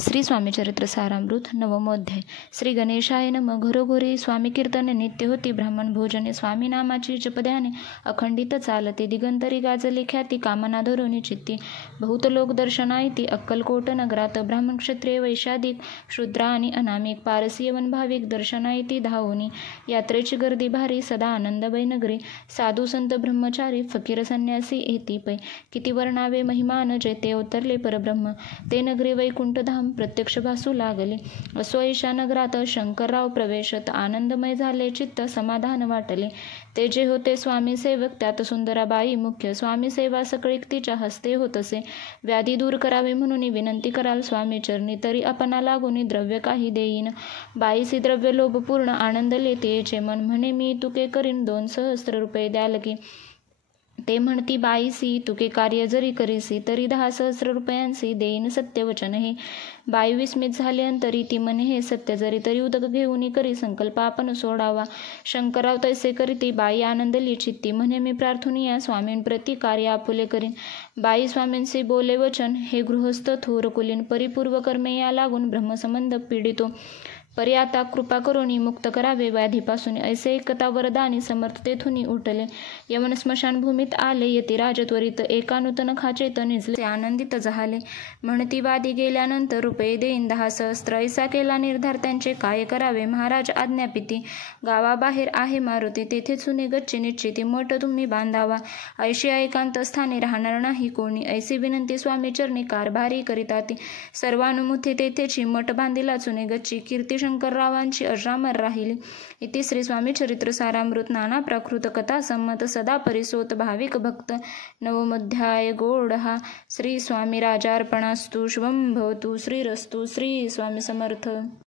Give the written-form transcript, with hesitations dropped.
श्री स्वामी चरित्र सारामृत नवमोध्याय. श्री गणेशाय नमः. घरोघरी स्वामी कीर्तने नित्य होती. ब्राह्मण भोजने स्वामी नामाची जपध्याने अखंडित चालते. दिगंतरी गाजली ख्याती कामना धरुनी चित्ती. बहुत लोक दर्शनायती अक्कलकोट नगरात. ब्राह्मण क्षत्रिय वैशाधिक शूद्र आणि अनामिक पारसी यवन भाविक दर्शनायती धावोनी. यात्रेची गर्दी भारी सदा आनंदमय नगरी. साधू संत ब्रह्मचारी फकीर संन्यासी येती पै. किती वर्णावे महिमान जेते अवतरले परब्रह्म. ते नगरी वैकुंठ धाम प्रत्यक्ष भासू लागले. असो ऐशा नगरात शंकरराव प्रवेशत. आनंदमय झाले चित्त समाधान वाटले. ते जे होते स्वामी सेवक त्यात सुंदराबाई मुख्य. स्वामी सेवा सकळी तिच्या हस्ते होतसे. व्याधी दूर करावे म्हणून विनंती कराल स्वामी चरणी. तरी आपणा लागून द्रव्य काही देईन. बाईसी द्रव्य लोभ पूर्ण आनंद लेते मन. म्हणे मी तुके करीन 2,000 रुपये द्याल की. ते म्हणती बाईसी तुके कार्य जरी करीसी तरी 10,000 रुपयांसी देईन सत्यवचन हे. बाई विस्मित झाली अंतरी. ती म्हणे हे सत्य जरी तरी उदक घेऊन करी संकल्प आपण सोडावा. शंकरराव तैसे करीती. बाई आनंदली चित्ती. म्हणे मी प्रार्थनीया स्वामींप्रती कार्य आपुले करीन. बाई स्वामींशी बोले वचन. हे गृहस्थ थोर कुलीन परिपूर्व कर्मे या लागून ब्रह्मसंबंध पीडितो. परी आता कृपा करुणी मुक्त करावे व्याधीपासून. ऐसे एकता वरदानी समर्थ तेथुनी उठले. यमन स्मशानभूमीत आले. यतिराज त्वरित एका नूतन खाचेत निजले. आनंदित झाले. म्हणती वादी गेल्यानंतर रुपये देईन 10,000. ऐसा केला निर्धार त्यांचे काय करावे. महाराज आज्ञापिती. गावाबाहेर आहे मारुती. तेथे चुने गच्ची निश्चिती. मठ तुम्ही बांधावा. ऐशी एकांत स्थानी राहणार नाही कोणी. ऐसी विनंती स्वामी चरणी कारभारी करिताती. सर्वानुमुथे तेथेची मठ बांधिला चुने गच्ची. कीर्ती शंकररावांची अजरामर राहिली. इति श्री स्वामी चरित्र सारामृत नाना प्राकृत कथा संमत सदा परिसोत भाविक भक्त. नवमोध्याय. गोडहा. श्री स्वामी राजार्पणास्तु. शुभं भवतु. श्रीरस्तु. श्री स्वामी समर्थ.